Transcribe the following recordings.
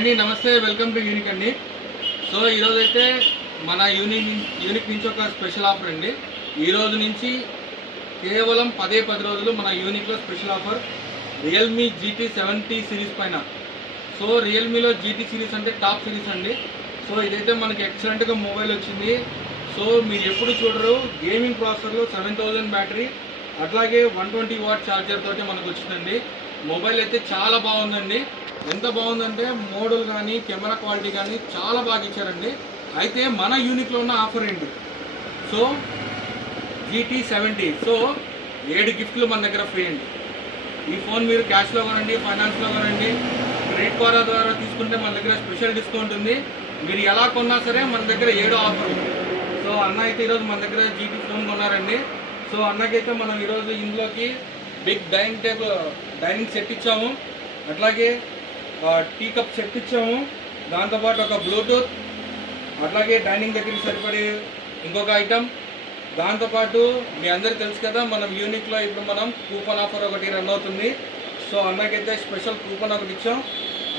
అండి నమస్తే, welcome to unique అండి. సో ఈరోజైతే మన యూనిక్ నుంచి ఒక స్పెషల్ ఆఫర్ అండి. ఈరోజు నుంచి కేవలం 10 రోజులు మన యూనిక్లో special offer Realme GT 70 series పైన. సో రియల్మీలో GT సిరీస్ అంటే టాప్ సిరీస్ అండి. సో ఇదైతే మనకి ఎక్సలెంట్గా మొబైల్ వచ్చింది. సో మీరు ఎప్పుడు చూడరు, గేమింగ్ ప్రాసెసర్లో 7000 బ్యాటరీ, అట్లాగే 120 వాట్ ఛార్జర్ తోటి మనకు వచ్చిందండి. మొబైల్ అయితే చాలా బాగుందండి. ఎంత బాగుందంటే మోడల్ కానీ కెమెరా క్వాలిటీ కానీ చాలా బాగా ఇచ్చారండి. అయితే మన యూనిక్లో ఉన్న ఆఫర్ ఏంటి? సో GT 70, సో 7 గిఫ్ట్లు మన దగ్గర ఫ్రీ అండి. ఈ ఫోన్ మీరు క్యాష్లో కొనండి, ఫైనాన్స్లో కొనండి, క్రెడిట్ కార్డ్ ద్వారా తీసుకుంటే మన దగ్గర స్పెషల్ డిస్కౌంట్ ఉంది. మీరు ఎలా కొన్నా సరే మన దగ్గర 7 ఆఫర్ ఉంది. సో అన్న అయితే ఈరోజు మన దగ్గర GT ఫోన్ కొన్నారండి. సో అన్నకైతే మనం ఈరోజు ఇందులోకి బిగ్ డైనింగ్ సెట్ ఇచ్చాము, అట్లాగే టీ కప్ సెట్ ఇచ్చాము, దాంతోపాటు ఒక బ్లూటూత్, అట్లాగే డైనింగ్ దగ్గరికి సరిపడే ఇంకొక ఐటమ్, దాంతోపాటు మీ అందరికీ తెలుసు కదా మనం యూనిక్లో ఇప్పుడు మనం కూపన్ ఆఫర్ ఒకటి రన్ అవుతుంది. సో అన్నకైతే స్పెషల్ కూపన్ ఒకటి ఇచ్చాం,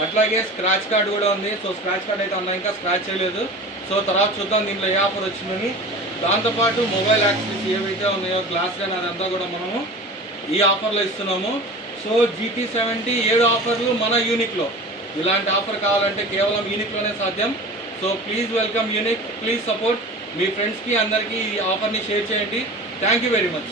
అట్లాగే స్క్రాచ్ కార్డ్ కూడా ఉంది. సో స్క్రాచ్ కార్డ్ అయితే అన్న ఇంకా స్క్రాచ్ చేయలేదు. సో తర్వాత చూద్దాం దీంట్లో ఏ ఆఫర్ వచ్చిందని. దాంతోపాటు మొబైల్ యాక్సెస్ ఏవైతే ఉన్నాయో, గ్లాస్ కానీ అదంతా కూడా మనము ఈ ఆఫర్లో ఇస్తున్నాము. సో GT 70 7 ఆఫర్లు మన యూనిక్లో. ఇలాంటి ఆఫర్ కావాలంటే కేవలం యూనిక్లోనే సాధ్యం. So please welcome unique, please support. మీ ఫ్రెండ్స్కి అందరికీ ఈ ఆఫర్ని షేర్ చేయండి. Thank you very much.